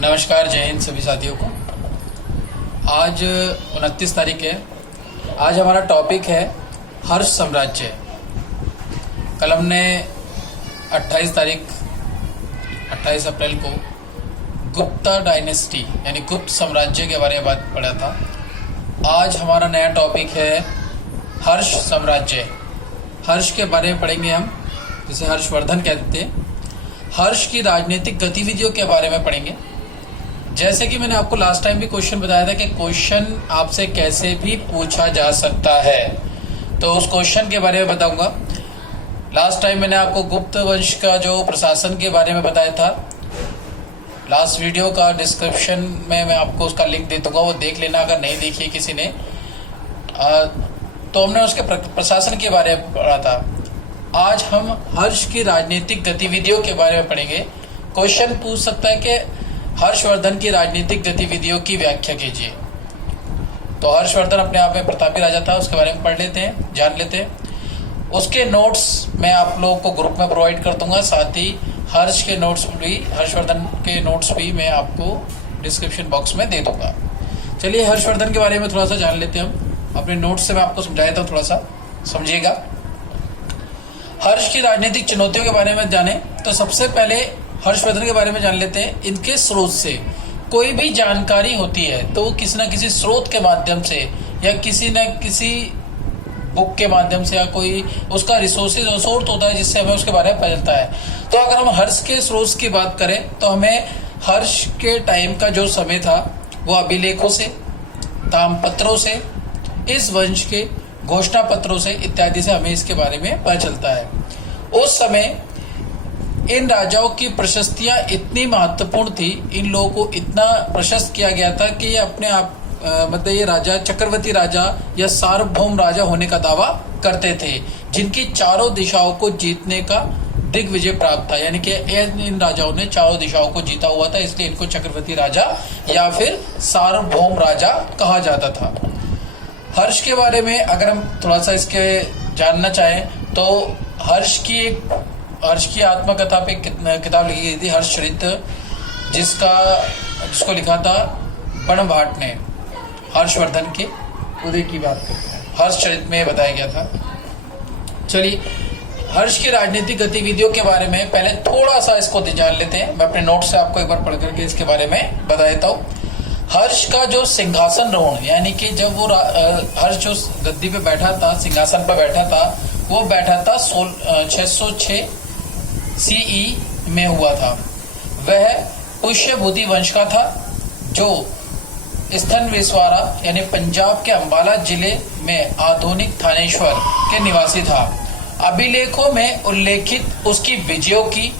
नमस्कार, जय हिंद सभी साथियों को। आज 29 तारीख है। आज हमारा टॉपिक है हर्ष साम्राज्य। कल हमने 28 अप्रैल को गुप्ता डायनेस्टी यानी गुप्त साम्राज्य के बारे में बात पढ़ा था। आज हमारा नया टॉपिक है हर्ष साम्राज्य। हर्ष के बारे में पढ़ेंगे हम, जिसे हर्षवर्धन कहते हैं। हर्ष की राजनीतिक गतिविधियों के बारे में पढ़ेंगे। जैसे कि मैंने आपको लास्ट टाइम भी क्वेश्चन बताया था कि क्वेश्चन आपसे कैसे भी पूछा जा सकता है, तो उस क्वेश्चन के बारे में बताऊंगा। लास्ट टाइम मैंने आपको गुप्त वंश का जो प्रशासन के बारे में बताया था। लास्ट वीडियो का डिस्क्रिप्शन में मैं आपको उसका लिंक दे दूंगा, वो देख लेना अगर नहीं देखी किसी ने। तो हमने उसके प्रशासन के बारे में पढ़ा था। आज हम हर्ष की राजनीतिक गतिविधियों के बारे में पढ़ेंगे। क्वेश्चन पूछ सकता है कि हर्षवर्धन की राजनीतिक गतिविधियों की व्याख्या कीजिए। तो हर्षवर्धन अपने आप में प्रतापी राजा था, उसके बारे में पढ़ लेते हैं, जान लेते हैं। उसके नोट्स मैं आप लोगों को ग्रुप में प्रोवाइड कर दूंगा। साथ ही हर्षवर्धन के नोट्स भी मैं आपको डिस्क्रिप्शन बॉक्स में दे दूंगा। चलिए हर्षवर्धन के बारे में थोड़ा सा जान लेते हैं हम। अपने नोट्स से मैं आपको समझाया था, थोड़ा सा समझिएगा। हर्ष की राजनीतिक चुनौतियों के बारे में जाने तो सबसे पहले हर्षवर्धन के बारे में जान लेते हैं। इनके स्रोत से कोई भी जानकारी होती है तो वो किसी न किसी स्रोत के माध्यम से या किसी न किसी बुक के माध्यम से या कोई उसका रिसोर्स होता है जिससे हमें उसके बारे में पता चलता है। तो अगर हम हर्ष के स्रोत की बात करें तो हमें हर्ष के टाइम का जो समय था वो अभिलेखों से, ताम्रपत्रों से, इस वंश के घोषणा पत्रों से इत्यादि से हमें इसके बारे में पता चलता है। उस समय इन राजाओं की प्रशस्तियां इतनी महत्वपूर्ण थी, इन लोगों को इतना प्रशस्त किया गया था कि ये अपने आप मतलब ये राजा चक्रवर्ती राजा या सार्वभौम राजा होने का दावा करते थे, जिनकी चारों दिशाओं को जीतने का दिग्विजय प्राप्त था। यानी कि इन राजाओं ने चारों दिशाओं को जीता हुआ था, इसलिए इनको चक्रवर्ती राजा या फिर सार्वभौम राजा कहा जाता था। हर्ष के बारे में अगर हम थोड़ा सा इसके जानना चाहें तो हर्ष की आत्मकथा पे किताब लिखी गई थी, हर्षचरित्र, जिसको लिखा था बणभाट ने। हर्षवर्धन के उदय की बात करते हैं, हर्षचरित्र में बताया गया था। चलिए हर्ष की राजनीतिक गतिविधियों के बारे में पहले थोड़ा सा इसको जान लेते हैं। मैं अपने नोट से आपको एक बार पढ़ करके इसके बारे में बता देता हूँ। हर्ष का जो सिंहासन रोहण, यानी कि जब वो हर्ष जो गद्दी पे बैठा था, सिंहासन पर बैठा था, वो बैठा था 606 सीई में हुआ था। वह पुष्यभूति वंश का था, जो स्थनवेश्वरा यानी पंजाब के अंबाला जिले में आधुनिक थानेश्वर के निवासी था। अभिलेखों में उल्लेखित उसकी विजयों की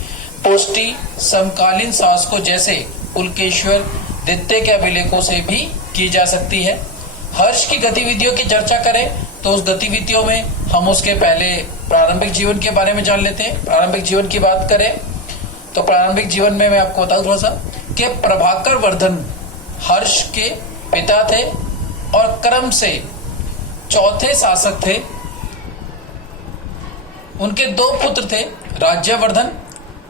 पुष्टि समकालीन शासकों जैसे पुलकेश्वर द्वितीय के अभिलेखों से भी की जा सकती है। हर्ष की गतिविधियों की चर्चा करें तो उस गतिविधियों में हम उसके पहले प्रारंभिक जीवन के बारे में जान लेते हैं। प्रारंभिक जीवन की बात करें तो प्रारंभिक जीवन में मैं आपको बताऊं थोड़ा सा कि प्रभाकर वर्धन हर्ष के पिता थे और क्रम से चौथे शासक थे। उनके दो पुत्र थे, राज्यवर्धन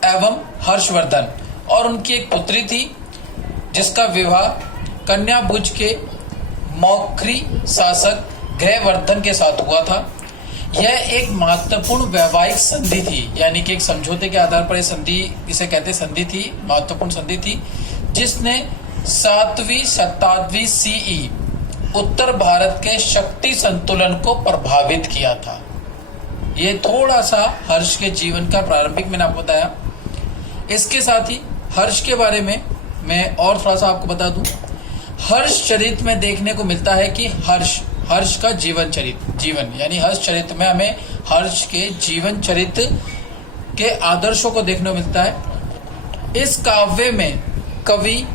एवं हर्षवर्धन, और उनकी एक पुत्री थी जिसका विवाह कन्या भुज के मौखरी शासक ग्रहवर्धन के साथ हुआ था। यह एक महत्वपूर्ण वैवाहिक संधि थी, यानी कि एक समझौते के आधार पर यह संधि, इसे कहते संधि थी, महत्वपूर्ण संधि थी, जिसने 7वीं शताब्दी सीई उत्तर भारत के शक्ति संतुलन को प्रभावित किया था। ये थोड़ा सा हर्ष के जीवन का प्रारंभिक मैंने आपको बताया। इसके साथ ही हर्ष के बारे में मैं और थोड़ा सा आपको बता दूं। हर्ष चरित्र में देखने को मिलता है कि हर्ष का जीवन यानी हर्ष चरित्र में हमें हर्ष के जीवन चरित्र के आदर्शों को देखने को मिलता है। इस काव्य में कवि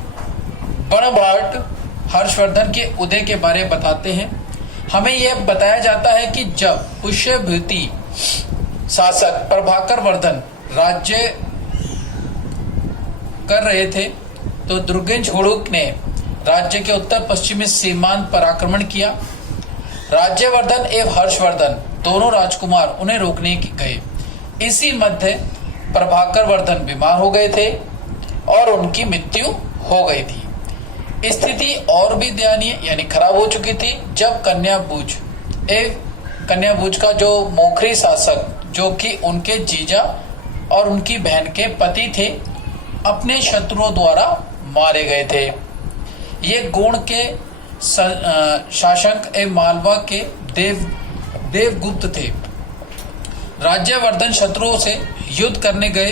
बणभाट हर्षवर्धन के उदय के बारे में बताते हैं। हमें यह बताया जाता है कि जब पुष्यभूति शासक प्रभाकर वर्धन राज्य कर रहे थे तो दुर्गेन झोड़ुक ने राज्य के उत्तर पश्चिमी सीमांत पर आक्रमण किया। राज्यवर्धन एवं हर्षवर्धन दोनों राजकुमार उन्हें रोकने गए। इसी मध्य प्रभाकर वर्धन बीमार हो गए थे और उनकी मृत्यु हो गई थी। स्थिति और भी दयनीय यानी खराब हो चुकी थी जब कन्याभुज का जो मोखरी शासक, जो कि उनके जीजा और उनकी बहन के पति थे, अपने शत्रुओं द्वारा मारे गए थे। ये गोण के शासक मालवा के देवगुप्त थे। राज्यवर्धन शत्रुओं से युद्ध करने गए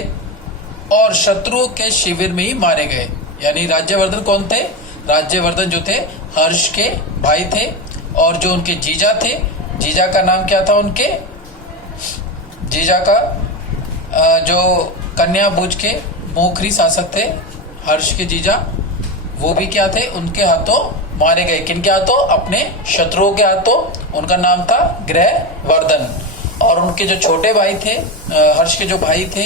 और शत्रुओं के शिविर में ही मारे गए। यानी राज्यवर्धन कौन थे? राज्यवर्धन जो थे हर्ष के भाई थे, और जो उनके जीजा थे, जीजा का नाम क्या था? उनके जीजा का जो कन्याभुज के मोखरी शासक थे, हर्ष के जीजा, वो भी क्या थे? उनके हाथों मारे गए। किनके हाथों? अपने शत्रुओं के हाथों। उनका नाम था ग्रहवर्धन। और उनके जो छोटे भाई थे, हर्ष के जो भाई थे,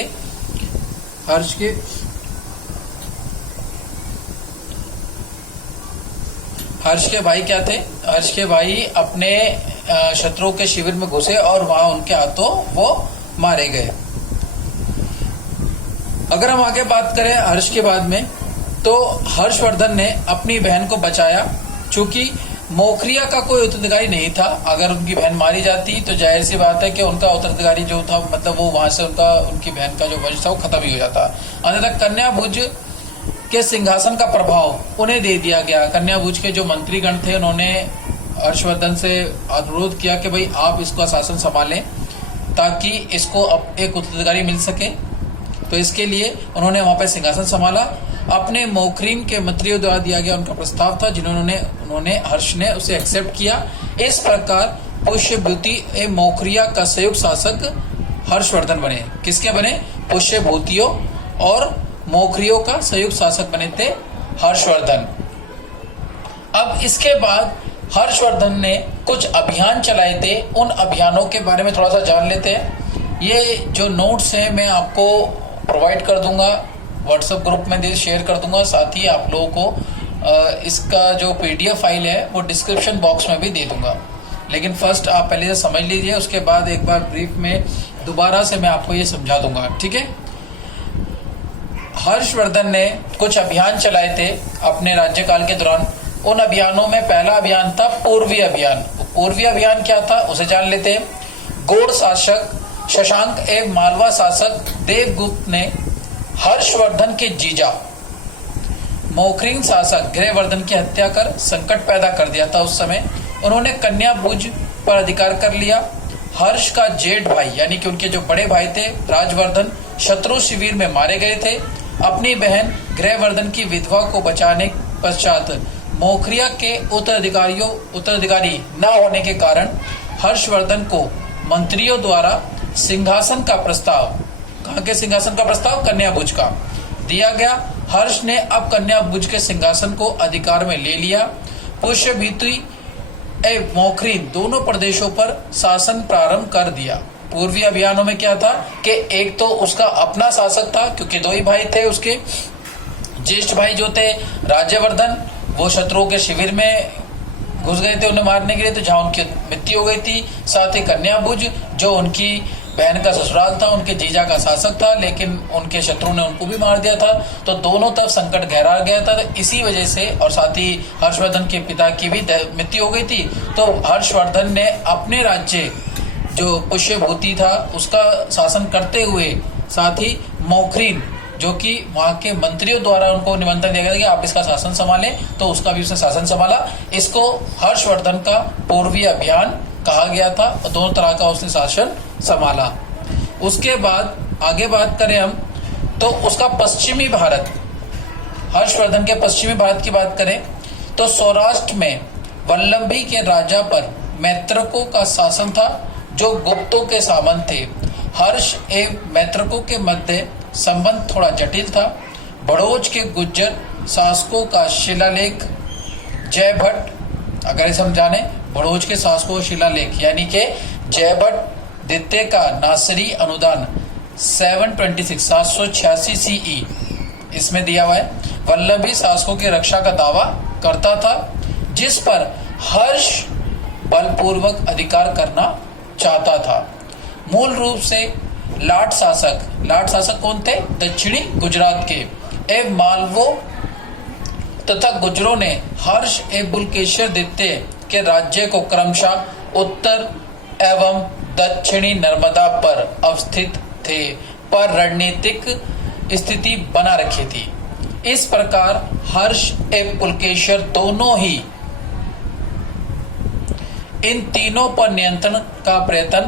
हर्ष के भाई क्या थे? हर्ष के भाई अपने शत्रुओं के शिविर में घुसे और वहां उनके हाथों वो मारे गए। अगर हम आगे बात करें हर्ष के बाद में, तो हर्षवर्धन ने अपनी बहन को बचाया। चूंकि मोखरिया का कोई उत्तराधिकारी नहीं था, अगर उनकी बहन मारी जाती तो जाहिर सी बात है कि उनका उत्तराधिकारी जो था, मतलब वो वहां से उनकी बहन का जो वंश था वो खत्म ही हो जाता। अंततः कन्याभुज के सिंहासन का प्रभाव उन्हें दे दिया गया। कन्याभुज के जो मंत्रीगण थे, उन्होंने हर्षवर्धन से अनुरोध किया कि भाई आप इसका शासन संभालें ताकि इसको अब एक उत्तराधिकारी मिल सके। तो इसके लिए उन्होंने वहां पर सिंहासन संभाला। अपने मोखरीन के मंत्रियों द्वारा दिया गया उनका प्रस्ताव था, उन्होंने हर्ष ने उसे एक्सेप्ट किया। इस प्रकार पुष्यभूति मोखरिया का संयुक्त शासक हर्षवर्धन बने। किसके बने? पुष्यभूतियों और मोखरियों का संयुक्त शासक बने थे हर्षवर्धन। अब इसके बाद हर्षवर्धन ने कुछ अभियान चलाए थे। उन अभियानों के बारे में थोड़ा सा जान लेते हैं। ये जो नोट्स हैं मैं आपको प्रोवाइड कर दूंगा, व्हाट्सएप ग्रुप में शेयर कर दूंगा। साथ ही आप लोगों को इसका जो पीडीएफ फाइल है वो डिस्क्रिप्शन बॉक्स में भी दे दूंगा। लेकिन फर्स्ट आप पहले से समझ लीजिए, उसके बाद एक बार ब्रीफ में दोबारा से मैं आपको ये समझा दूंगा। ठीक है। हर्षवर्धन ने कुछ अभियान चलाए थे अपने राज्यकाल के दौरान। उन अभियानों में पहला अभियान था पूर्वी अभियान। पूर्वी अभियान क्या था उसे जान लेते हैं। गौड़ शासक शशांक एवं मालवा शासक देवगुप्त ने हर्षवर्धन के जीजा मोखरिन शासक ग्रहवर्धन की हत्या कर संकट पैदा कर दिया था। उस समय उन्होंने कन्याभुज पर अधिकार कर लिया। हर्ष का जेठ भाई यानी कि उनके जो बड़े भाई थे राजवर्धन शत्रु शिविर में मारे गए थे। अपनी बहन ग्रहवर्धन की विधवा को बचाने पश्चात मोखरिया के उत्तराधिकारी न होने के कारण हर्षवर्धन को मंत्रियों द्वारा सिंहासन का प्रस्ताव, कहाँ के सिंहासन का प्रस्ताव? कन्याभुज का दिया गया। हर्ष ने अब कन्याभुज के सिंहासन को अधिकार में ले लिया। पुष्यभूति एवं मोखरीन दोनों प्रदेशों पर शासन प्रारंभ कर दिया। पूर्वी अभियानों में क्या था कि एक तो उसका अपना शासक था, क्योंकि दो ही भाई थे उसके। ज्येष्ठ भाई जो थे राज्यवर्धन, वो शत्रुओं के शिविर में घुस गए थे उन्हें मारने के लिए, तो जहां उनकी मृत्यु हो गई थी। साथ ही कन्याभुज जो उनकी बहन का ससुराल था, उनके जीजा का शासक था, लेकिन उनके शत्रु ने उनको भी मार दिया था। तो दोनों तरफ संकट गहरा गया था। तो इसी वजह से, और साथ ही हर्षवर्धन के पिता की भी मृत्यु हो गई थी। तो हर्षवर्धन ने अपने राज्य जो पुष्यभूति था उसका शासन करते हुए, साथ ही मोखरीन जो कि वहां के मंत्रियों द्वारा उनको निमंत्रण दिया गया था कि आप इसका शासन संभालें, तो उसका भी उसने शासन संभाला। इसको हर्षवर्धन का पूर्वी अभियान कहा गया था। दोनों तरह का उसने शासन संभाला। उसके बाद आगे बात करें हम, तो उसका पश्चिमी भारत, हर्षवर्धन के पश्चिमी भारत की बात करें तो सौराष्ट्र में वल्लभी के राजा पर मैत्रकों का शासन था, जो गुप्तों के सामंत थे। हर्ष एवं मैत्रकों के मध्य संबंध थोड़ा जटिल था। बड़ौज के गुज्जर शासकों का शिलालेख जय भट्ट, अगर इसे हम जाने, बड़ौज के शासकों का शिलालेख यानी कि जय भट्ट द्वितीय का नासरी अनुदान 786 CE इसमें दिया हुआ है। वल्लभी शासकों की रक्षा का दावा करता था, जिस पर हर्ष बलपूर्वक अधिकार करना चाहता था। मूल रूप से लाट शासक कौन थे? दक्षिणी गुजरात के। एवं तथा गुर्जरों ने हर्ष एवं पुलकेशिर द्वितीय के राज्य को क्रमशः उत्तर एवं दक्षिणी नर्मदा पर अवस्थित थे पर रणनीतिक स्थिति बना रखी थी। इस प्रकार हर्ष एवं पुलकेशिर दोनों ही इन तीनों पर नियंत्रण का प्रयत्न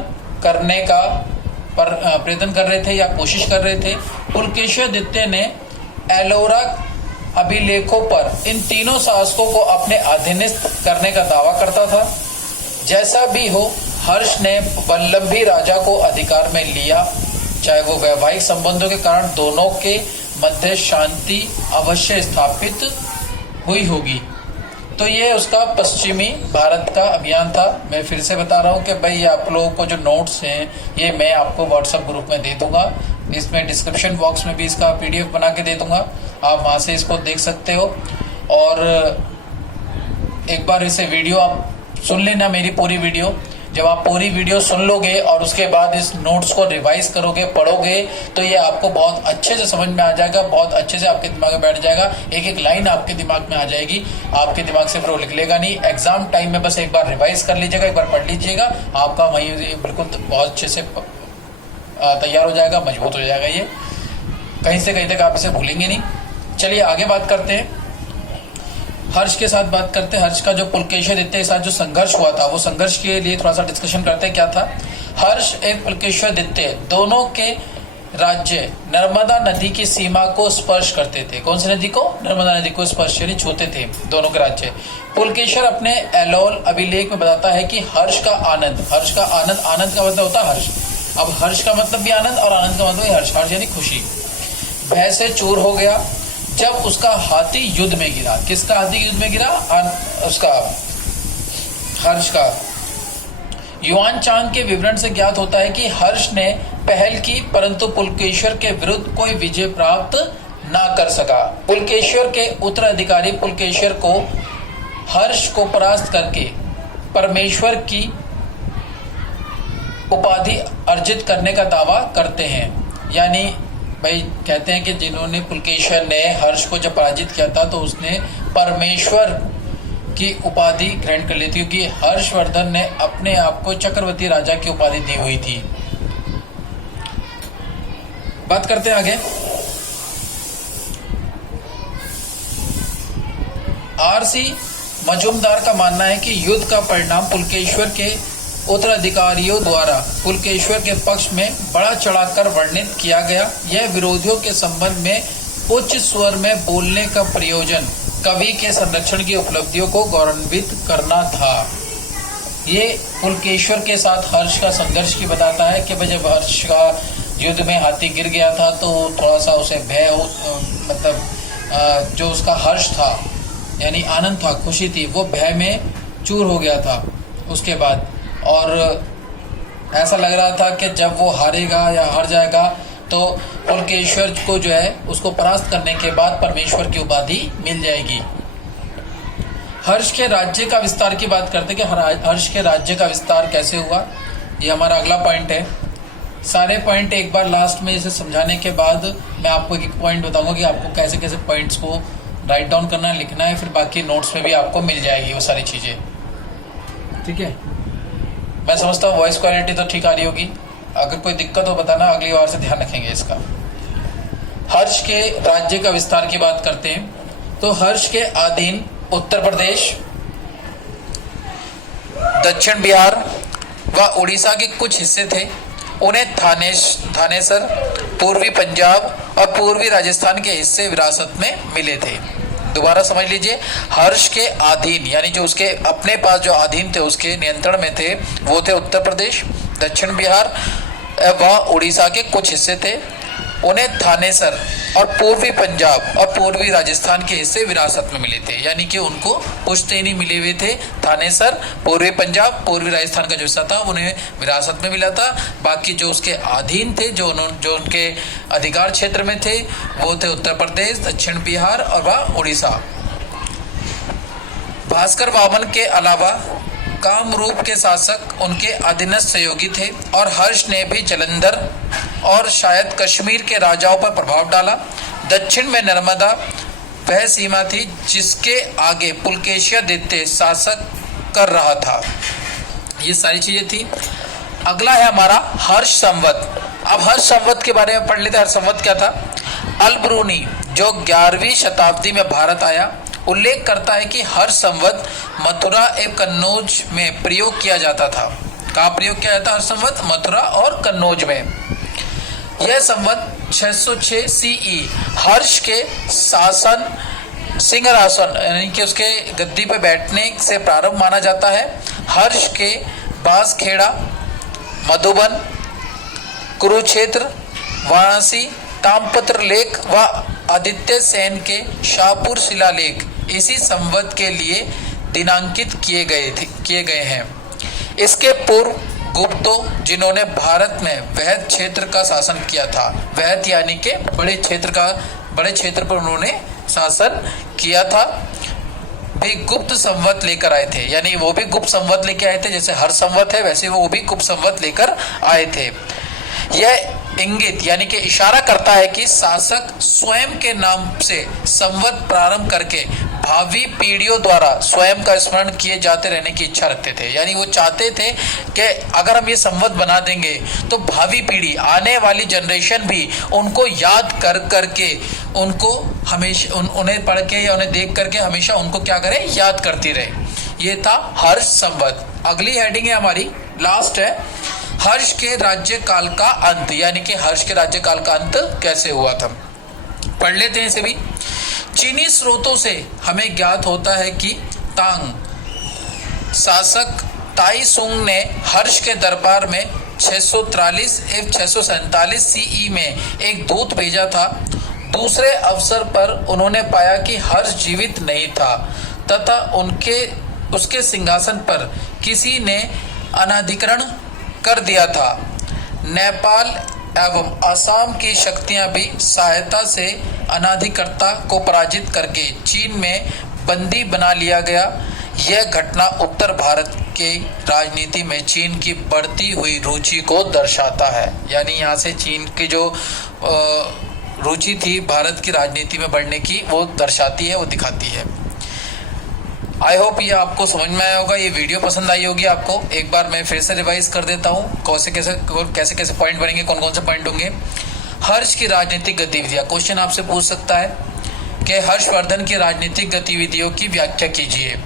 कर रहे थे या कोशिश कर रहे थे। पुलकेशिर द्वितीय ने एलोरा अभिलेखों पर इन तीनों शासकों को अपने अधीनस्थ करने का दावा करता था। जैसा भी हो, हर्ष ने वल्लभी राजा को अधिकार में लिया, चाहे वो वैवाहिक संबंधों के कारण दोनों के मध्य शांति अवश्य स्थापित हुई होगी। तो ये उसका पश्चिमी भारत का अभियान था। मैं फिर से बता रहा हूँ कि भाई आप लोगों को जो नोट्स हैं ये मैं आपको व्हाट्सएप ग्रुप में दे दूंगा। इसमें डिस्क्रिप्शन बॉक्स में भी इसका पीडीएफ बना के दे दूंगा, आप वहाँ से इसको देख सकते हो। और एक बार इसे वीडियो आप सुन लेना, मेरी पूरी वीडियो। जब आप पूरी वीडियो सुन लोगे और उसके बाद इस नोट्स को रिवाइज करोगे, पढ़ोगे, तो ये आपको बहुत अच्छे से समझ में आ जाएगा, बहुत अच्छे से आपके दिमाग में बैठ जाएगा। एक एक लाइन आपके दिमाग में आ जाएगी, आपके दिमाग से फिर वो लिख लेगा नहीं। एग्जाम टाइम में बस एक बार रिवाइज कर लीजिएगा, एक बार पढ़ लीजिएगा, आपका वहीं बिल्कुल बहुत अच्छे से तैयार हो जाएगा, मजबूत हो जाएगा। ये कहीं से कहीं तक आप इसे भूलेंगे नहीं। चलिए आगे बात करते हैं, हर्ष के साथ बात करते हैं। हर्ष का जो पुलकेशिर द्वितीय के साथ जो संघर्ष हुआ था, वो संघर्ष के लिए थोड़ा सा डिस्कशन करते हैं। क्या था? हर्ष एवं पुलकेशिर द्वितीय दोनों के राज्य नर्मदा नदी की सीमा को स्पर्श करते थे। कौन सी नदी को? नर्मदा नदी को स्पर्श यानी छूते थे दोनों के राज्य। पुलकेशिर अपने एलोल अभिलेख में बताता है कि हर्ष का आनंद का मतलब होता है हर्ष। अब हर्ष का मतलब भी आनंद और आनंद का मतलब हर्ष। हर्ष यानी खुशी। भय से चूर हो गया जब उसका हाथी युद्ध में गिरा। किसका हाथी युद्ध में गिरा? उसका हर्ष का। युआन चांग के विवरण से ज्ञात होता है कि हर्ष ने पहल की, परंतु पुलकेशिर के विरुद्ध कोई विजय प्राप्त ना कर सका। पुलकेशिर के उत्तराधिकारी पुलकेशिर को हर्ष को परास्त करके परमेश्वर की उपाधि अर्जित करने का दावा करते हैं। यानी भाई कहते हैं कि जिन्होंने पुलकेशिर ने हर्ष को जब पराजित किया था तो उसने परमेश्वर की उपाधि ग्रहण कर ली थी, क्योंकि हर्षवर्धन ने अपने आप को चक्रवर्ती राजा की उपाधि दी हुई थी। बात करते हैं आगे। आरसी मजूमदार का मानना है कि युद्ध का परिणाम पुलकेशिर के उत्तराधिकारियों द्वारा पुलकेशिर के पक्ष में बड़ा चढ़ाकर वर्णित किया गया। यह विरोधियों के संबंध में उच्च स्वर में बोलने का प्रयोजन कवि के संरक्षण की उपलब्धियों को गौरवान्वित करना था। ये पुलकेशिर के साथ हर्ष का संघर्ष की बताता है कि जब हर्ष का युद्ध में हाथी गिर गया था तो थोड़ा सा उसे भय मतलब जो उसका हर्ष था यानी आनंद था, खुशी थी, वो भय में चूर हो गया था उसके बाद। और ऐसा लग रहा था कि जब वो हारेगा या हार जाएगा तो पुलकेशिर को जो है उसको परास्त करने के बाद परमेश्वर की उपाधि मिल जाएगी। हर्ष के राज्य का विस्तार की बात करते हैं कि हर्ष के राज्य का विस्तार कैसे हुआ, ये हमारा अगला पॉइंट है। सारे पॉइंट एक बार लास्ट में इसे समझाने के बाद मैं आपको एक पॉइंट बताऊंगा कि आपको कैसे कैसे पॉइंट्स को राइट डाउन करना है, लिखना है, फिर बाकी नोट्स में भी आपको मिल जाएगी वो सारी चीजें। ठीक है, मैं समझता हूँ वॉइस क्वालिटी तो ठीक आ रही होगी। अगर कोई दिक्कत हो बताना, अगली बार से ध्यान रखेंगे इसका। हर्ष के राज्य का विस्तार की बात करते हैं तो हर्ष के अधीन उत्तर प्रदेश, दक्षिण बिहार व उड़ीसा के कुछ हिस्से थे। उन्हें थानेसर, पूर्वी पंजाब और पूर्वी राजस्थान के हिस्से विरासत में मिले थे। दोबारा समझ लीजिए, हर्ष के अधीन यानी जो उसके अपने पास जो अधीन थे, उसके नियंत्रण में थे, वो थे उत्तर प्रदेश, दक्षिण बिहार व उड़ीसा के कुछ हिस्से थे। उन्हें थानेसर और पूर्वी पंजाब और पूर्वी राजस्थान के हिस्से विरासत में मिले थे, यानी कि उनको पुश्तैनी मिले हुए थे। थानेसर, पूर्वी पंजाब, पूर्वी राजस्थान का जो हिस्सा था उन्हें विरासत में मिला था। बाकी जो उसके अधीन थे, जो उनके अधिकार क्षेत्र में थे, वो थे उत्तर प्रदेश, दक्षिण बिहार और वह उड़ीसा। भास्कर वामन के अलावा कामरूप के शासक उनके अधीनस्थ सहयोगी थे और हर्ष ने भी जालंधर और शायद कश्मीर के राजाओं पर प्रभाव डाला। दक्षिण में नर्मदा वह सीमा थी जिसके आगे पुलकेशियादित्य शासक कर रहा था। ये सारी चीजें थी। अगला है हमारा हर्ष संवत। अब हर्ष संवत के बारे में पढ़ लेते हैं। हर्ष संवत क्या था? अल-ब्रूनी जो 11वीं शताब्दी में भारत आया, उल्लेख करता है कि हर्ष संवत मथुरा एवं कन्नौज में प्रयोग किया जाता था। कहाँ प्रयोग किया जाता? हर्ष संवत मथुरा और कन्नौज में। यह संवत 606 सीई हर्ष के शासन सिंहासन यानी कि उसके गद्दी पर बैठने से प्रारंभ माना जाता है। हर्ष के बांसखेड़ा, मधुबन, कुरुक्षेत्र, वाराणसी, ताम्रपत्र लेख व आदित्य सेन के शाहपुर शिलालेख इसी संवत के लिए दिनांकित किए गए हैं। इसके पूर्व गुप्तों जिन्होंने भारत में वैध क्षेत्र का शासन किया था, वैध यानी के बड़े क्षेत्र पर उन्होंने शासन किया था, भी गुप्त संवत लेकर आए थे। यानी वो भी गुप्त संवत लेकर आए थे। जैसे हर संवत है वैसे वो भी गुप्त संवत लेकर आए थे। यह इंगित यानी कि इशारा करता है कि शासक स्वयं के नाम से संवत प्रारंभ करके भावी पीढ़ियों द्वारा स्वयं का स्मरण किए जाते रहने की इच्छा रखते थे। यानी वो चाहते थे कि अगर हम ये संवत बना देंगे तो भावी पीढ़ी, आने वाली जनरेशन भी उनको याद कर करके उनको हमेशा उन्हें पढ़ के या उन्हें देख करके हमेशा उनको क्या करे, याद करती रहे। ये था हर्ष संवत। अगली हेडिंग है हमारी, लास्ट है, हर्ष के राज्यकाल का अंत। यानी कि हर्ष के राज्यकाल का अंत कैसे हुआ था, पढ़ लेते हैं इसे भी। चीनी स्रोतों से हमें ज्ञात होता है कि तांग शासक ताई सुंग ने हर्ष के दरबार में 643 एवं 647 सीई में एक दूत भेजा था। दूसरे अवसर पर उन्होंने पाया कि हर्ष जीवित नहीं था तथा उसके सिंहासन पर किसी ने अनाधिकरण कर दिया था। नेपाल एवं असम की शक्तियां भी सहायता से अनाधिकर्ता को पराजित करके चीन में बंदी बना लिया गया। यह घटना उत्तर भारत के राजनीति में चीन की बढ़ती हुई रुचि को दर्शाता है। यानी यहाँ से चीन की जो रुचि थी भारत की राजनीति में बढ़ने की, वो दर्शाती है, वो दिखाती है। आई होप ये आपको समझ में आया होगा, ये वीडियो पसंद आई होगी आपको। एक बार मैं फिर से रिवाइज कर देता हूँ कैसे कैसे पॉइंट बनेंगे, कौन कौन से पॉइंट होंगे। हर्ष की राजनीतिक गतिविधियां, क्वेश्चन आपसे पूछ सकता है कि हर्षवर्धन की राजनीतिक गतिविधियों की व्याख्या कीजिए।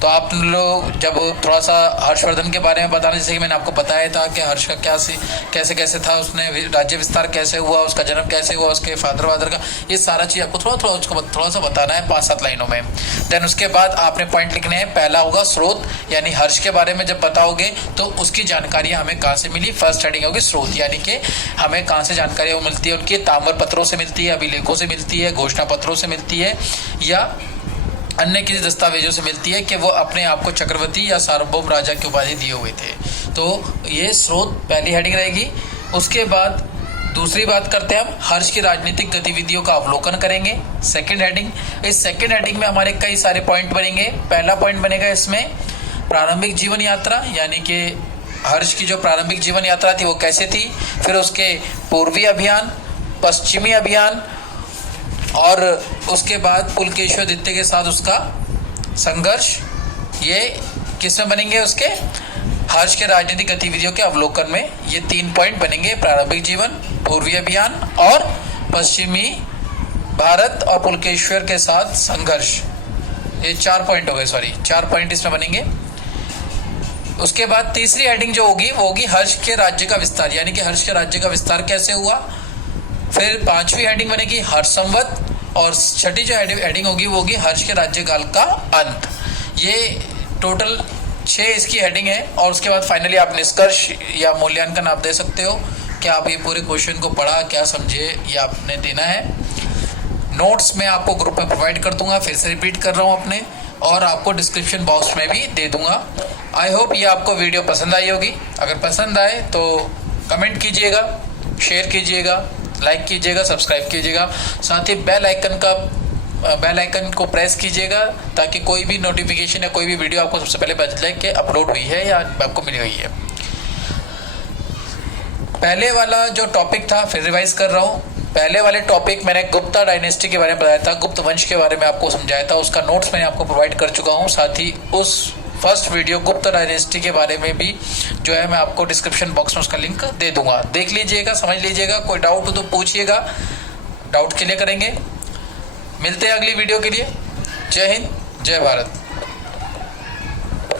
तो आप लोग जब थोड़ा सा हर्षवर्धन के बारे में बताना, जैसे कि मैंने आपको बताया था कि हर्ष का कैसे कैसे था, उसने राज्य विस्तार कैसे हुआ, उसका जन्म कैसे हुआ, उसके फादर का, ये सारा चीज आपको थोड़ा सा बताना है 5-7 लाइनों में। देन उसके बाद आपने पॉइंट लिखने हैं। पहला होगा स्रोत, यानी हर्ष के बारे में जब बताओगे तो उसकी जानकारी हमें कहाँ से मिली। फर्स्ट हेडिंग होगी स्रोत, यानी कि हमें कहाँ से जानकारी मिलती है, उनकी ताम्र पत्रों से मिलती है, अभिलेखों से मिलती है, घोषणा पत्रों से मिलती है, या अन्य किसी दस्तावेजों से मिलती है कि वो अपने आप को चक्रवर्ती या सार्वभौम राजा की उपाधि दिए हुए थे। तो ये स्रोत पहली हेडिंग रहेगी। उसके बाद दूसरी बात करते हैं हम, हर्ष की राजनीतिक गतिविधियों का अवलोकन करेंगे, सेकंड हेडिंग। इस सेकंड हेडिंग में हमारे कई सारे पॉइंट बनेंगे। पहला पॉइंट बनेगा इसमें प्रारंभिक जीवन यात्रा, यानी कि हर्ष की जो प्रारंभिक जीवन यात्रा थी वो कैसे थी, फिर उसके पूर्वी अभियान, पश्चिमी अभियान, और उसके बाद पुलकेशियादित्य के साथ उसका संघर्ष। ये किसमें बनेंगे, उसके हर्ष के राजनीतिक गतिविधियों के अवलोकन में ये 3 पॉइंट बनेंगे, प्रारंभिक जीवन, पूर्वी अभियान और पश्चिमी भारत और पुलकेश्वर के साथ संघर्ष। ये 4 पॉइंट हो गए, 4 पॉइंट इसमें बनेंगे। उसके बाद तीसरी हेडिंग जो होगी वो होगी हर्ष के राज्य का विस्तार, यानी कि हर्ष के राज्य का विस्तार कैसे हुआ। फिर 5वीं हेडिंग बनेगी हर्ष संवत, और 6ठी जो हेडिंग होगी वो होगी हर्ष के राज्यकाल का अंत। ये टोटल 6 इसकी हेडिंग है। और उसके बाद फाइनली आप निष्कर्ष या मूल्यांकन आप दे सकते हो कि आप ये पूरे क्वेश्चन को पढ़ा, क्या समझे, ये आपने देना है। नोट्स मैं आपको ग्रुप में प्रोवाइड कर दूंगा, फिर से रिपीट कर रहा हूँ अपने, और आपको डिस्क्रिप्शन बॉक्स में भी दे दूंगा। आई होप ये आपको वीडियो पसंद आई होगी। अगर पसंद आए तो कमेंट कीजिएगा, शेयर कीजिएगा, लाइक कीजिएगा, सब्सक्राइब कीजिएगा, साथ ही बेल आइकन को प्रेस कीजिएगा ताकि कोई भी नोटिफिकेशन या कोई भी वीडियो आपको सबसे पहले बता जाए कि अपलोड हुई है या आपको मिली हुई है। पहले वाला जो टॉपिक था, फिर रिवाइज कर रहा हूँ। पहले वाले टॉपिक मैंने गुप्ता डायनेस्टी के बारे में बताया था, गुप्त वंश के बारे में आपको समझाया था, उसका नोट्स मैंने आपको प्रोवाइड कर चुका हूँ। साथ ही उस फर्स्ट वीडियो गुप्ता डायनेस्टी के बारे में भी जो है मैं आपको डिस्क्रिप्शन बॉक्स में उसका लिंक दे दूंगा, देख लीजिएगा, समझ लीजिएगा। कोई डाउट हो तो पूछिएगा, डाउट क्लियर करेंगे। मिलते हैं अगली वीडियो के लिए। जय हिंद, जय भारत।